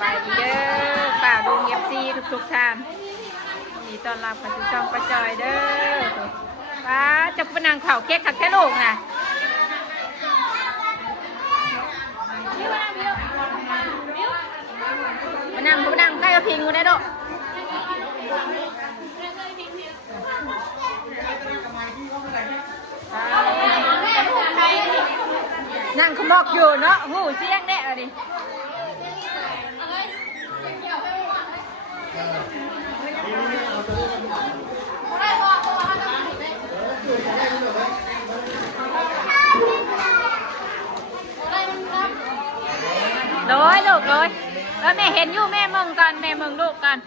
บายดีเด้อป่าดูเอฟซีทุกท่านมีตอนรับกับชุช่องประจอยเด้อป้าจะเป็นนางเข่าเค้กขัดแค่ลูกนะมานั่งใกล้กับพิงกูได้ด้วยนั่งขมอกอยู่เนาะหูเสียงแน่เลยดิโดยลูกโดยแล้วแม่เห็นอยู่แม่มึงกันแม่มึงลูกกัน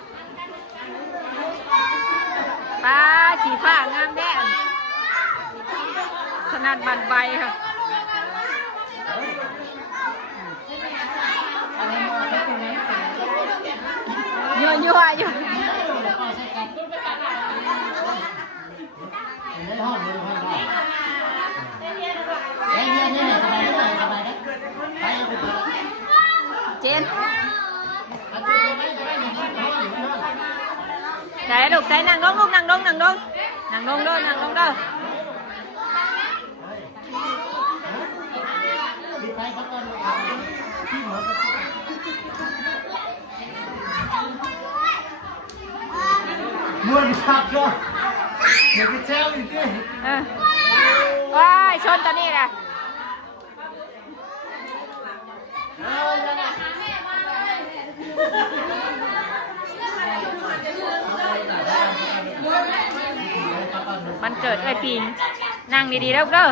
ป้าสีฟ้างามแน่ขนาดบันใบค่ะยั่วอยู่เจนใส่ลูกใส่นั่งลงลูกนั่งลงเด้อม้วนขับก็เดี๋ยวไปแช่อีกดิว้ายชนตอนนี้แหละมันเกิดไอ้พิงนั่งดีๆแล้วเด้อ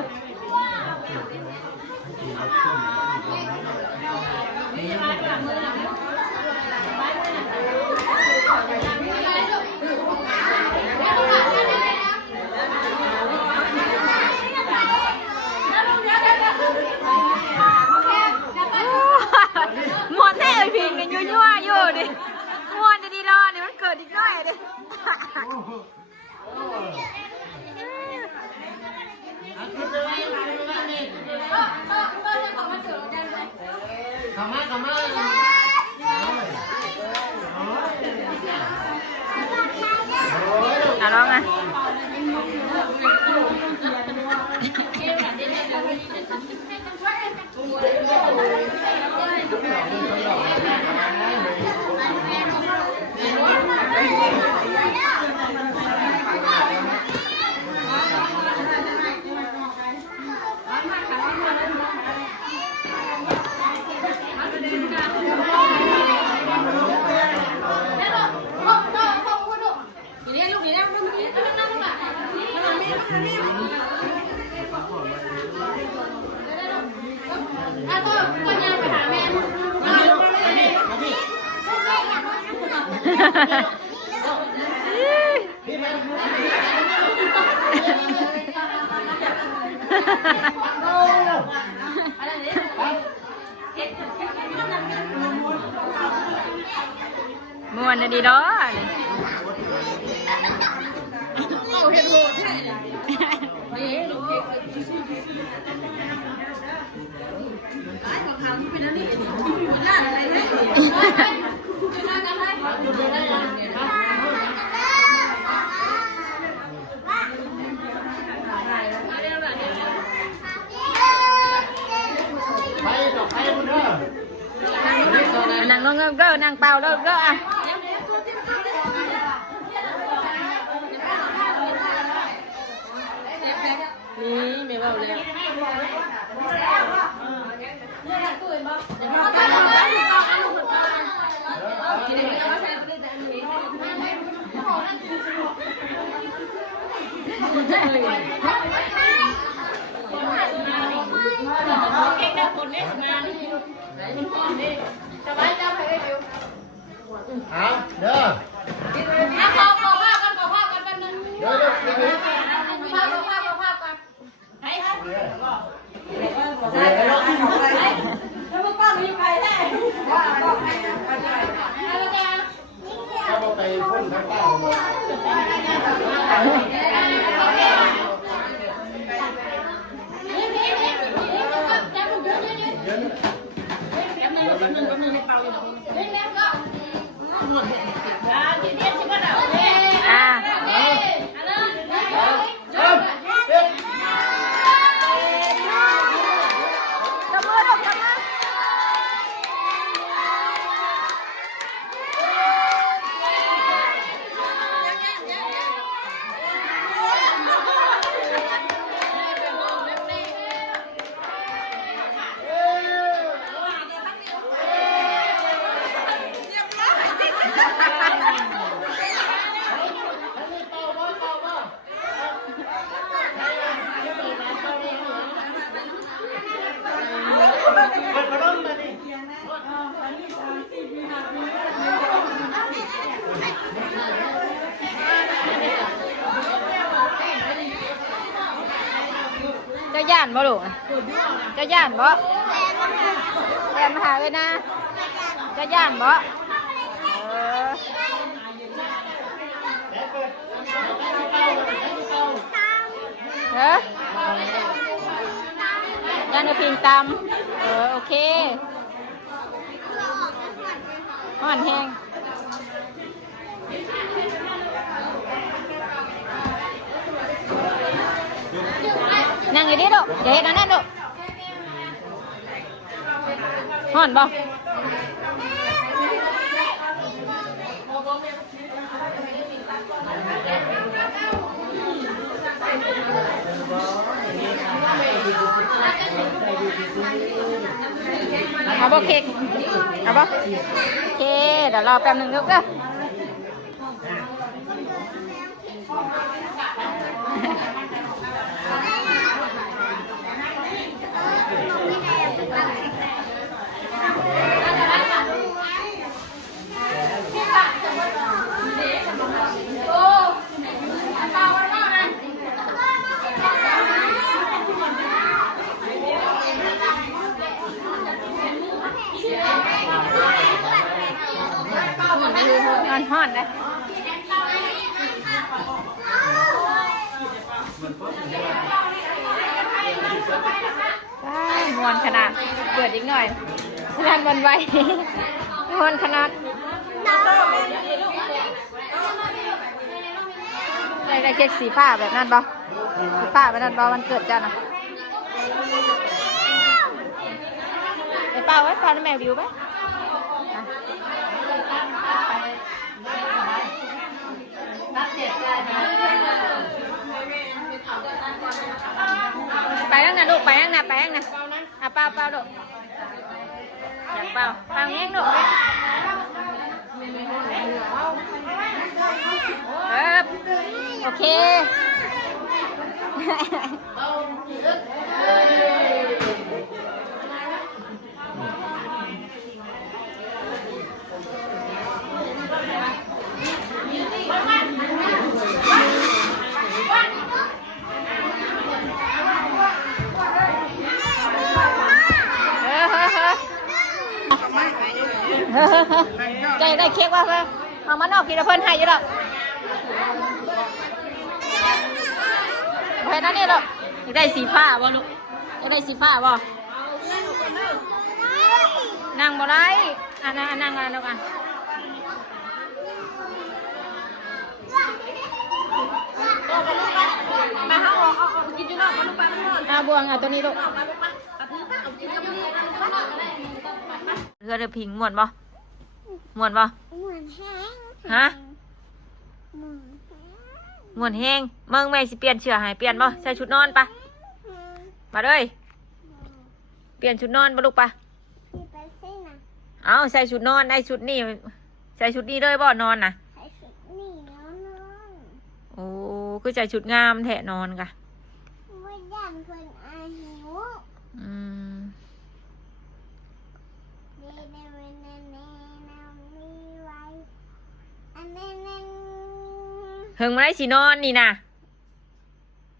มวนแท้ไอ้พิงกันยั่วอยู่ดิมวนดีๆรอเดี๋ยวมันเกิดอีกหน่อยดิลองอ่ะมวนดีด้อเอาเห็ดโหดแท้นั่งลงเด้อนั่งเปล่าเด้ออ่ะนี่ไม่เบาเลยเอาเด้อขอภาพกันแป๊บนึงเด้อภาพกันให้แล้วมึงป้ามีใครได้ว่าก็ให้ไปเลยถ้าเราไปพ่นทางใต้หมด แป๊บนึงให้เป่าอยู่ ย่านบ่ลูกเจ้าย่านบ่แอนมาหาเลยนะเจ้าย่านบ่เฮ้ยย่านเอาพิงตำโอเคห่อนแห้งนั่งอยู่ดิลูกอย่าเห็นนั่นลูกห่อนบ่เอาบ่เค้กเอาบ่โอเคเดี๋ยวรอแป๊บนึงลูกเด้อห่อนเลยมวนขนาดเปิดอีกหน่อยงานวันไวมวนขนาดได้เค้กสีฟ้าแบบนั้นบ่สีฟ้าแบบนั้นบ่มันเกิดจ้านะไปเป่าไว้เป่าในแมววิวไหมไปนั่งนะลูกไปนั่งนะเป่าลูกอยากเป่าแห้งลูกโอเคใจได้เค้กว่าเพื่อนเอามันออกทีละเพิ่นให้อยู่หรอกเห็นนั่นนี่หรอกได้สีฟ้าบ่ลูกได้สีฟ้าบ่นั่งบ่ได้นั่งแล้วกันมาเอากินอยู่นอกมาลูกไปมันบวงตัวนี้ลูกเรือเดือพิงม่วนบ่ม่วนแห้งฮะม่วนแห้งเมืองแม่สิเปลี่ยนเสื้อให้เปลี่ยนบ่ใส่ชุดนอนปะมาเลยเปลี่ยนชุดนอนบ่ลูกปะเอาใส่ชุดนอนได้ชุดนี้ใส่ชุดนี้เลยบ่นอนน่ะใส่ชุดนี้แล้วนอนโอ้คือใส่ชุดงามแท้นอนกะว่าย่านเพิ่นอาหิวเฮิงมาได้สินอนนี่นะ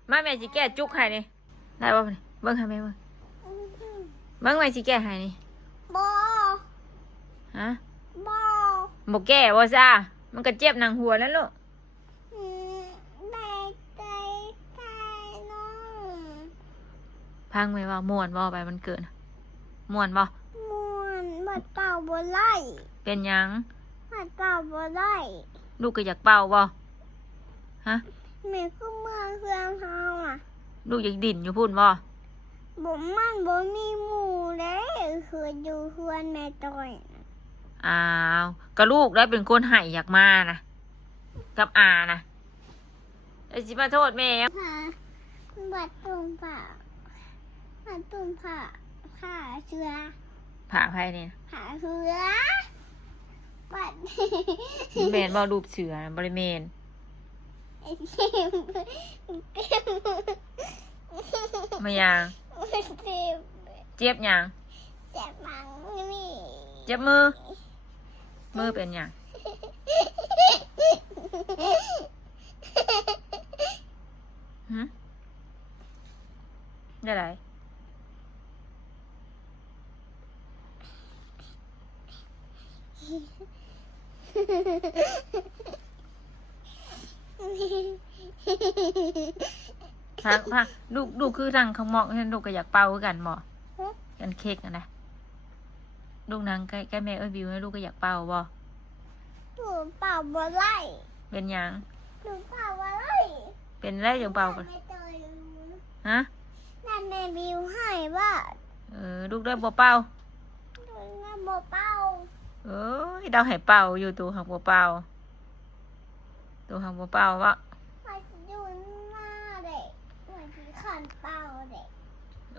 มาแม่สิแก้จุกให้นี่ได้ป่ะนี่เบิ้งให้แม่เบิ้งแม่สิแก้ให้นี่บ่ฮะบ่แก้บ่ซ่ามันก็เจ็บหนังหัวแล้วลูกพังไหมว่าม่วนบ่ไปมันเกิดม่วนบ่บัดเป่าบ่ไล่เป็นยังบัดเป่าบ่ไล่ลูกก็อยากเป่าบ่ฮะแม่ก็เมื่อเพื่อนเฮาอ่ะลูกอยากดิ่นอยู่พูดบ่มันบ่มีหมู่เลยคืออยู่เพื่อนแม่ต้อยอ้าวก็ลูกได้เป็นคนให้อยากมานะกับอานะไอ้สิมาโทษแม่บัดตุ่มผ้าผ้าเสื้อผ้าไผ่เนี่ยผ้าเสื้อบัดแม่นบ่รูปเสือบริเมนมายังเจ็บยังเจ็บมังนี่เจ็บมือเป็นยัง ได้ไรพักลูกคือรังเขาเหมาะฉะนั้นลูกก็อยากเป่ากันหมอกันเค้กนะลูกนางใกล้แม่บิวให้ลูกก็อยากเป่าบ่ หนูเป่าบ่ไล่ เป็นหยัง หนูเป่าบ่ไล่ เป็นไรอย่างเป่ากัน ไม่เจอ ฮะ นั่นแม่บิวให้ว่า ลูกได้บ่เป่า หนูน่ะบ่เป่า เดาให้เป่าอยู่ตัวหักบ่เป่าตัวหักบ่เป่าวะ มาอยู่หน้าเด็กเหมือนที่ขันเป่าเด็ก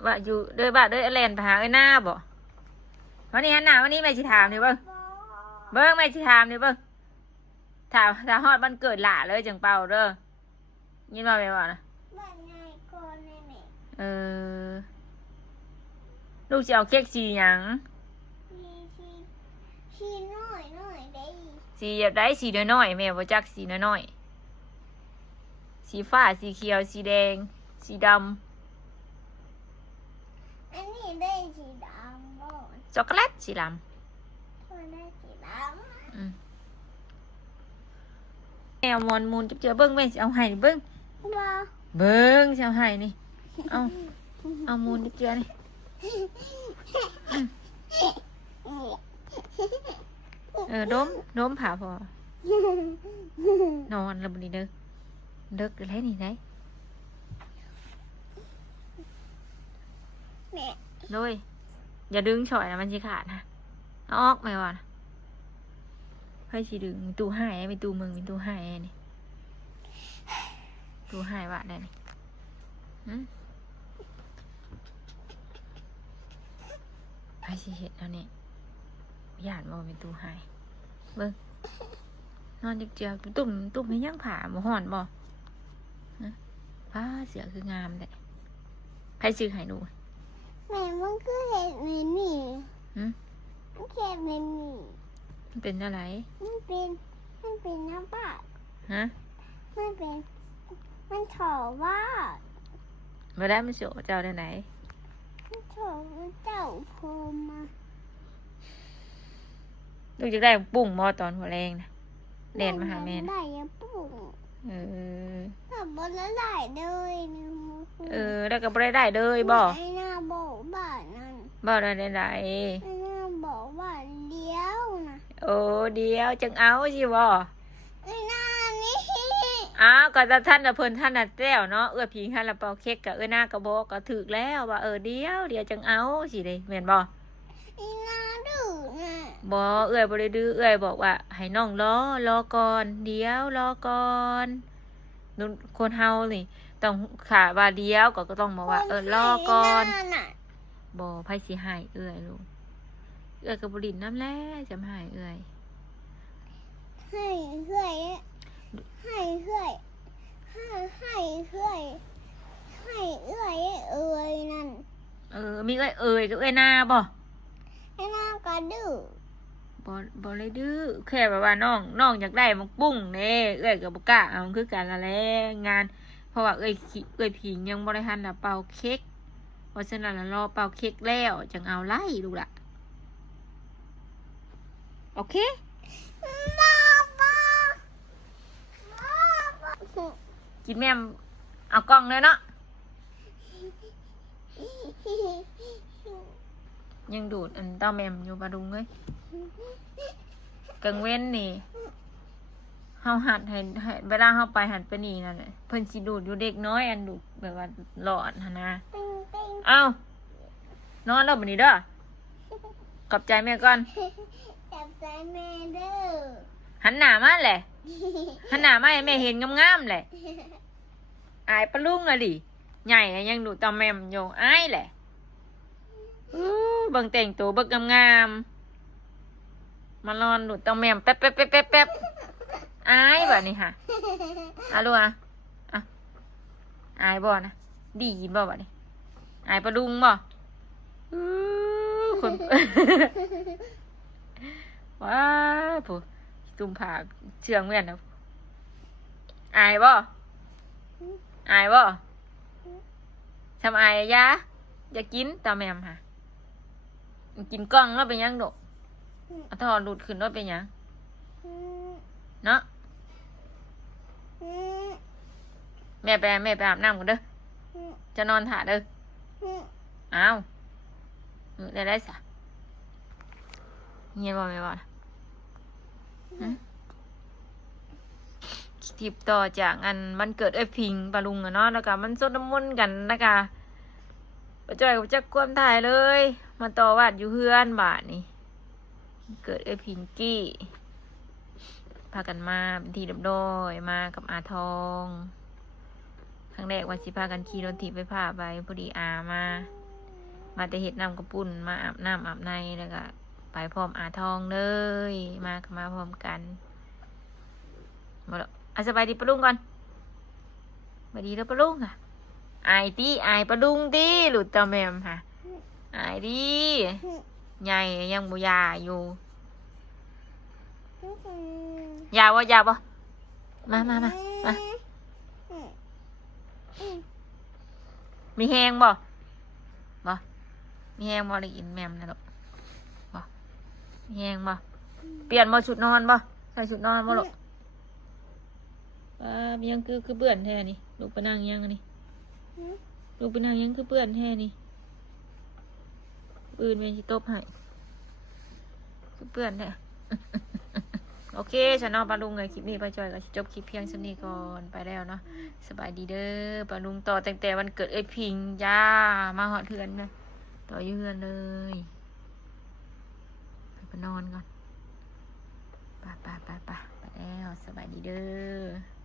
ว่าอยู่เด้อบ้านเด้อแลนไปหาไอ้หน้าบ่วันนี้ฮันหน้าวันนี้แม่สิถามนี่เบิ่ง บ่ เบิ่งแม่สิถามนี่เบิ่งถ้าฮอดวันเกิดหล่าเลยจังเป่าเด้อยินว่าแม่ว่านะ บ้านไงก่อนแม่แม่ ลูกสิเอาเค้กสีหยัง ชีน้อยเด็ก สีแบบใดสีน้อยๆแม่บ่จักสีน้อยๆสีฟ้าสีเขียวสีแดงสีดำ อันนี้ได้สีดำบ่ ช็อกโกแลตสีดำ มันได้สีด แมวมอนมูนจะเจอเบิ้งแม่สิเอาให้นี่เบิ้ง ำบ่ เบิ้งสิเอาให้นี่เอามูนจะเจอนี่ดมผ่าพอนอนแล้วบัดนี้เด้อแล้วนี่ได้ แม่ โดยอย่าดึงฉ่อยนะมันสิขาดนะเอาออกไหมวะให้สิดึงมีตู้ให้มีตู้มึงมีตู้ให้นี่ตู้ให้วะได้นี่ให้สิเห็ดแล้วนี่ย่านว่ามีตู้ให้เบิ้งนอนเจียวตุ่มให้ย่างผ่าหมูห่อนบ่ผ้าเสือคืองามเลยใครซื้อให้หนู แม่มันก็เห็นในนี่ หืม มันเก็บในนี่ มันเป็นอะไร มันเป็นน้ำปาก ฮะ มันถอว่า มาได้มันโสเจ้าได้ไหน มันถอว่าเจ้าโพมา ลูกจะได้ปุ่งมอตอนหัวแรงนะเด่นมาหาแม่นะ ได้ยังปุ่ง แต่บนละลายเลยนี่ แล้วก็บ่ได้เลยบ่ ไอ้หน้าบอกบ้านนั่น บ่ได้ไหน ไอ้หน้าบอกว่าเลี้ยวนะ เดี๋ยวจังเอาสิบ่ ไอ้หน้านี่ อ้าวก็ท่านน่ะเพิ่นท่านน่ะแต้วเนาะพิงท่านละเป่าเค้กก็หน้าก็บอกก็ถึกแล้วว่าเดี๋ยวจังเอาสิเด้แม่นบ่ ไอ้หน้าดื้อน่ะ บ่บ่ได้ดื้อบอกว่าให้น้องรอก่อนเดี๋ยวรอก่อนนุ่นคนเฮานี่ต้องขาว่าเดี๋ยวก็ต้องบอกว่ารอก่อน ไอ้หาน่ะ บ่ไผสิให้ลูกก็บ่ดินน้ำแล้จะมาให้ให้เพื่อยให้เพื่อยให้เพื่อยให้เอื้อยนั่น มีก็หน้าบ่ ไอ้หน้าก็ดื้อ บ่เลยดื้อแค่แบบว่าน้องอยากได้มักปุ้งเน่ก็บ่กล้าเอาคือกันละแหละงานเพราะว่าผิงยังบ่ได้ทันน่ะเป่าเค้กเพราะฉะนั้นรอเป่าเค้กแล้วจังเอาไล่ลูกล่ะโอเคกินแม่มเอากล้องเลยเนาะยังดูดอันเต้าแม่มอยู่ปะดุงเอ้ยกังเว้นนี่เฮาหัดให้เวลาเฮาไปหัดไปนี่นั่นแหละเพิ่นสิดูดอยู่เด็กน้อยอันดูดแบบว่าหลอดหั่นนะ ติ้งติ้ง เอ้านอนแล้วบัดนี้เด้อขอบใจแม่ก่อน จับใจแม่เด้อ หันหน้ามาแหละหันหน้ามาให้แม่เห็นงามๆแหละอายปะลุงอะดิใหญ่อะยังดูดเต้าแม่มอยู่อายแหละเบิ่งแต่งตัวเบิ่งงามๆมานอนดูดเต้าแม่มแป๊บอายแบบนี้ค่ะลูกอ่ะอายบ่นะดีบ่แบบนี้อายปะลุงบ่คน ว้าผู้ตุ่มผาเชื่องเวียนนะอายบ่ ทำไอ้ยะอย่ากินตาแมมค่ะกินกล้องแล้วเป็นยังดอกเอาทอดหลุดขึ้นแล้วเป็นยังเนาะแม่ไปอาบน้ำกันเด้อจะนอนถ่าเด้ออ้าวได้สะเงียบบ่ไม่บ่นะคลิปต่อจากอันมันเกิดไอ้พิงปลาลุงอะเนาะแล้วก็มันสดน้ำมันต์กันแล้วก็ป้าจ้อยกับจักความถ่ายเลยมาต่อวาดอยู่เพื่อนบาทนี่เกิดไอ้พิงกี้พากันมาเป็นทีเรียบร้อยมากับอาทองครั้งแรกวันสิพากันขี่รถถีบไปพาไปพอดีอามาแต่เห็ดน้ำกระปุ่นมาอาบน้ำอาบในแล้วก็ไปพร้อมอาทองเลยมาพร้อมกันหมดแล้วสบายดีปะลุงก่อนสบายดีแล้วปะลุงค่ะอายปะลุงตีหลุดตาแมมค่ะอายดีใหญ่ยังบุยาอยู่ยาวบ่มามีแหงบ่มีแหงบ่ได้กินแมมนะลูกบ่มีแหงบ่เปลี่ยนบ่ชุดนอนบ่ใส่ชุดนอนบ่ลูกมียังคือเปื่อนแท้นี่ลูกไปนั่งยังอันนี้ลูกไปนั่งยังคือเปื่อนแท้นี่ปืนแม่สิตบให้คือเปื่อนแท้ โอเคฉันนอนปลาลุงเลยคลิปนี้ป้าจอยก็จบคลิปเพียงเท่านี้ก่อนไปแล้วเนาะสบายดีเด้อปลาลุงต่อตั้งแต่วันเกิดไอ้พิงจ้ามาหอดเทือนนะต่ออยู่เทือนเลยไปนอนก่อนไปแล้วสบายดีเด้อ